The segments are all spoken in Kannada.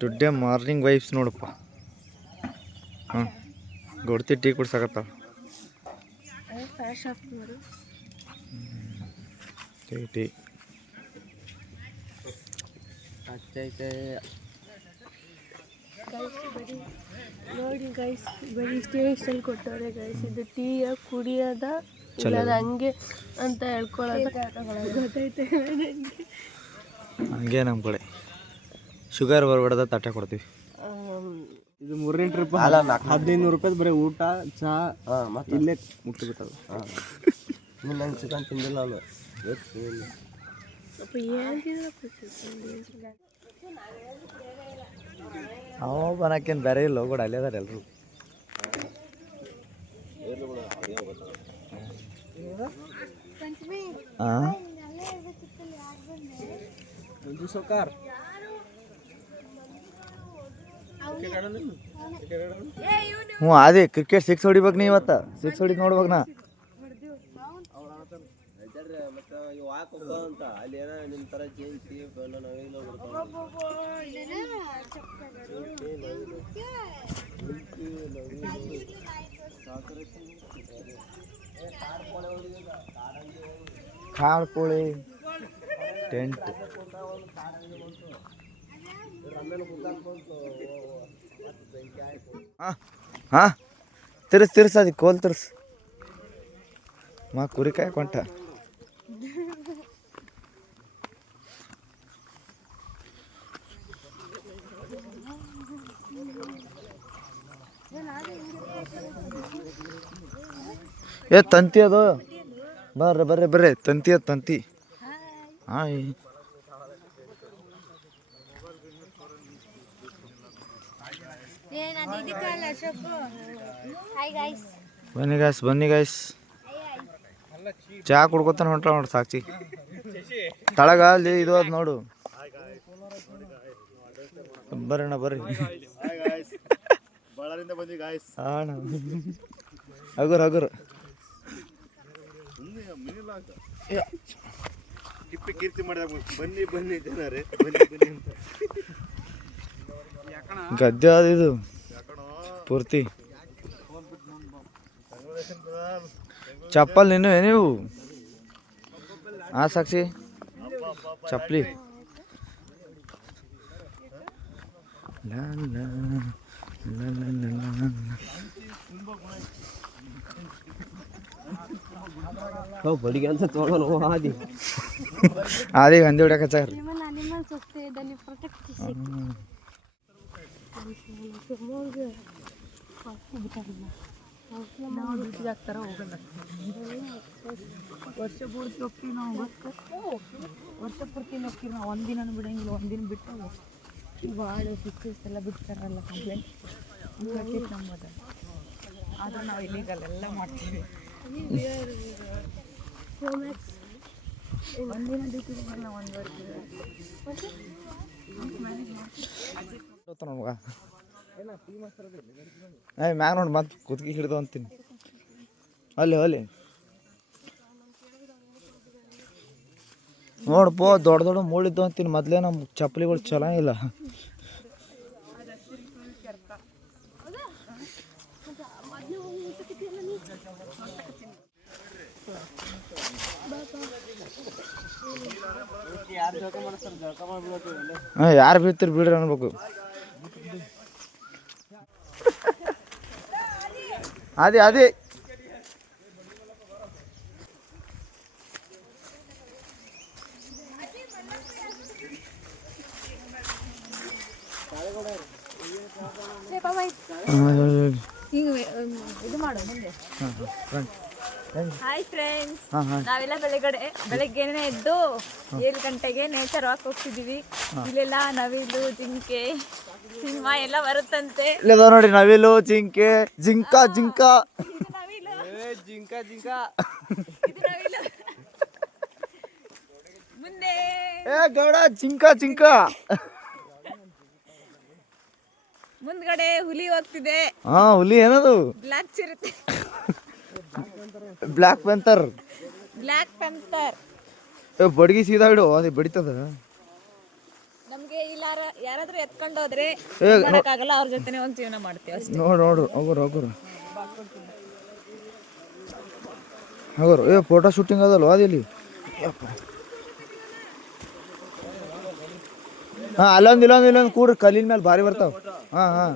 ಟುಡೇ ಮಾರ್ನಿಂಗ್ ವೈಬ್ಸ್ ನೋಡಪ್ಪ. ಹಾಂ ಗೊಡ್ತಿ ಟೀ ಕುಡ್ಸಕತ್ತಾವ. ಟೀ ನೋಡಿ ಗೈಸ್, ಬರೀ ಸ್ಟೇಷನ್ ಕೊಟ್ಟವ್ರೆ ಗೈಸ್. ಇದು ಟೀಯ ಕುಡಿಯೋದ ಇಲ್ಲ ಹಂಗೆ ಅಂತ ಹೇಳ್ಕೊಳ್ಳೋದು ಗೊತ್ತೈತೆ ನನಗೆ. ಹಂಗೆ ನಮ್ಮ ಕಡೆ ಶುಗರ್ ಬರ್ಬಿಡದ ತಟ್ಟೆ ಕೊಡ್ತೀವಿ. ಇದು 3ನೇ ಟ್ರಿಪ್. 1500 ರೂಪಾಯಿ ಬರೀ ಊಟ ಚಹಾ ಇಲ್ಲೇ ಮುಟ್ಟಿ ಬಿಟ್ಟದು. ನಂಗೆ ಚಿಕನ್ ತಿಂದಿಲ್ಲ ಅವನು. ಅವ ಬನಕೇನು ಬೇರೆ ಇಲ್ಲ ಕೂಡ ಅಲ್ಲೇ ಅದಾರ ಎಲ್ಲರೂ. ಹಾಂ ಹ್ಞೂ ಅದೇ ಕ್ರಿಕೆಟ್ 6 ಹೊಡಿಬೇಕು ನೀ. ಇವತ್ತು 6 ಹೊಡಿದು ನೋಡ್ಬೇಕು ನಾ. ಕಾಡ್ಕೋಳಿ ಟೆಂಟ್ ಹಾಂ ತಿರ್ಸ್ ಅದು ಕೋಲ್ ತಿರ್ಸ್ ಮಾ ಕುರಿ ಕಾಯ್ಕೊಂಟ. ತಂತಿ ಅದು ಬರ್ರಿ ತಂತಿ ಅದು ತಂತಿ. ಹಾಂ ಬನ್ನಿ ಗಾಯ್ಸ್ ಚಹಾ ಕುಡ್ಕೊತಾನೆ ಹೊಂಟ ನೋಡಿ ಸಾಕ್ಷಿ. ತಳಗ ಅಲ್ಲಿ ಇದು ಅದು ನೋಡು. ಬರ್ರಣ್ಣ ಬರ್ರಿ. ಹಾಂ ಹಗುರು ಕೀರ್ತಿ ಮಾಡಿದಾಗ ಬನ್ನಿ ಜನರೇ ಗದ್ದೆ ಅದು ಇದು ಪೂರ್ತಿ. ಚಪ್ಪಲ್ ನೀನು ನೀವು ಸಾಕ್ಷಿ ಚಪ್ಪಲಿ. ಬಡಿಗೆ ಅಂತ ತೊಗೊಳೋ ಆದಿ ಹಂದಿ ಹೊಡ್ಯಾಕ ಹಚ್ಚಾರ. ವರ್ಷ ಪೂರ್ತಿ ಹೋಗ್ತೀವಿ ನಾವು. ವರ್ಷ ಪೂರ್ತಿ ಹೋಗ್ತೀವಿ ನಾವು. ಒಂದಿನ ಬಿಡಂಗಿಲ್ಲ. ಒಂದಿನ ಬಿಟ್ಟು ಈ ಬಾಳು ಫಿಕ್ಸಸ್ ಎಲ್ಲ ಬಿಡ್ತಾರಲ್ಲ ಕಂಪ್ಲೇಂಟ್ ನಂಬೋದು. ಆದರೆ ನಾವು ಇಲ್ಲಿಗಲ್ಲೆಲ್ಲ ಮಾಡ್ತೀವಿ. ಒಂದಿನ ಡ್ಯೂಟಿ ಹೋಗಲ್ಲ, 1 ವರ್ಷ ನಮ್ಗೆ ಮ್ಯಾಗ ನೋಡಿ ಮತ್ತೆ ಕುತ್ಕಿ ಹಿಡ್ದು ಅಂತೀನಿ. ಅಲ್ಲಿ ನೋಡಪ್ಪ ದೊಡ್ಡ ಮೂಳಿದ್ದು ಅಂತೀನಿ. ಮೊದಲೇ ನಮ್ಮ ಚಪ್ಪಲಿಗಳು ಚಲೋ ಇಲ್ಲ. ಯಾರು ಬೀಳ್ತೀರಿ ಬಿಡ್ರಿ ಅನ್ಬೇಕು. ಅದೇ ಇದು ಮಾಡು ಮುಂದೆ. ಹಾಯ್ ಫ್ರೆಂಡ್ಸ್, ನಾವೆಲ್ಲ ಬೆಳಗ್ಗೆನೆ ಎದ್ದು 7 ಗಂಟೆಗೆ ನೇಚರ್ ವಾಕ್ ಹೋಗ್ತಿದೀವಿ. ಇಲ್ಲೆಲ್ಲ ನವಿಲು, ಜಿಂಕೆ, ಸಿಂಹ ಎಲ್ಲ ಬರುತ್ತಂತೆ. ಇಲ್ಲ ನೋಡಿ ನವಿಲು, ಜಿಂಕೆ, ಜಿಂಕ ಮುಂದೆ ಗೌಡ ಜಿಂಕ ಮುಂದ್ಗಡೆ ಹುಲಿ ಹೋಗ್ತಿದೆ. ಹುಲಿ ಏನದು? ಬ್ಲಾಕ್ ಚಿರತೆ, ಬ್ಲಾಕ್ ಪ್ಯಾಂಥರ್. Black panther. ಬಡ್ಗಿ ಸೀದಾ ಇಡು, ಅದು ಬಡಿತದ. ಯಾರಾದ್ರೂ ಎತ್ಕೊಂಡು ಹೋದ್ರೆ ಏ ಮಾಡಕ್ಕಾಗಲ್ಲ, ಅವ್ರ ಜೊತೆನೆ ಒಂದು ಜೀವನ ಮಾಡ್ತೀವಿ ಅಷ್ಟೇ. ನೋಡು ಹೋಗೋರು ಏ ಫೋಟೋ ಶೂಟಿಂಗ್ ಅದಲ್ವ ಅದಿಲ್ಲಿ. ಹಾಂ ಇಲ್ಲೊಂದು ಕೂಡ್ರಿ ಕಲ್ಲಿನ ಮೇಲೆ ಭಾರಿ ಬರ್ತಾವ. ಹಾಂ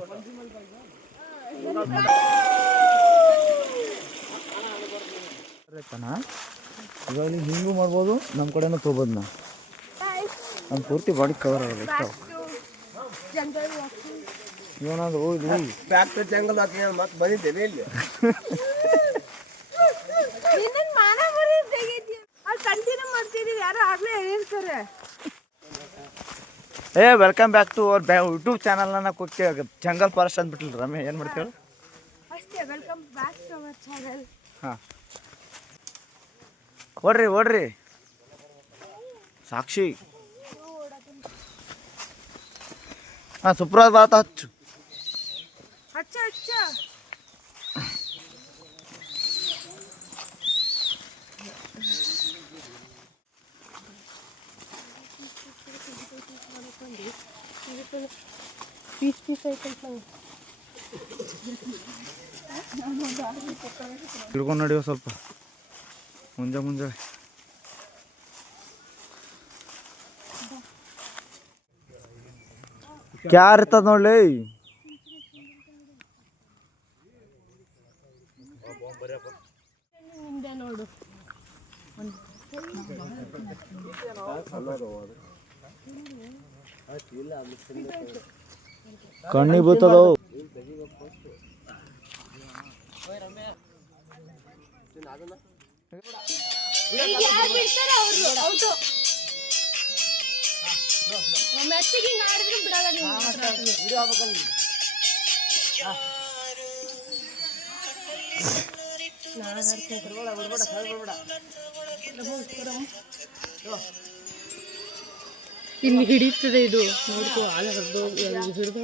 ಇವಾಗ ಹಿಂಗೂ ಮಾಡ್ಬೋದು, ನಮ್ಮ ಕಡೆನೂ ತೊಗೋಬೋದು. ನಮ್ಮ ಪೂರ್ತಿ ಬಾಡಿ ಕವರ್ ಆಗೋದು ಇರ್ತಾವೆ. ಇವನದು ಹೋಗಿ ಜಂಗಲ್ ಮತ್ತೆ ಬಂದಿದ್ದೇನೆ ಇಲ್ಲಿ. ಕಂಟಿನ್ಯೂ ಮಾಡ್ತೀರಿ, ಯಾರು ಆಗ್ಲೇ ಹೇಳ್ತಾರೆ. Welcome back to our YouTube ಚಾನಲ್ನ ಜಂಗಲ್ ಫಾರೆಸ್ಟ್ ಅಂದ್ಬಿಟ್ಟಿಲ್ಲ ರಮೇ, ಏನು ಮಾಡ್ತೀವಿ ಅಷ್ಟೇ. Welcome back to our channel. ಹಾಂ ಓಡ್ರಿ ಸಾಕ್ಷಿ. ಹಾಂ ಸುಪ್ರಭಾತ ಹಚ್ಚು. ತಿಳ್ಕೊಂಡು ನಡೆಯುವ ಸ್ವಲ್ಪ ಮುಂಜಾನೆ ಕ್ಯಾರ್ ಇರ್ತದ ನೋಡ್ಲಿ. ನೋಡು ಕಣ್ಣಿ ಬೀಳ್ತದೋ. ಇಲ್ಲಿ ಹಿಡಿತದೆ ಇದು, ನೋಡ್ಕೋ. ಹಾಲು ಹರಿದು ಹಿಡಿದು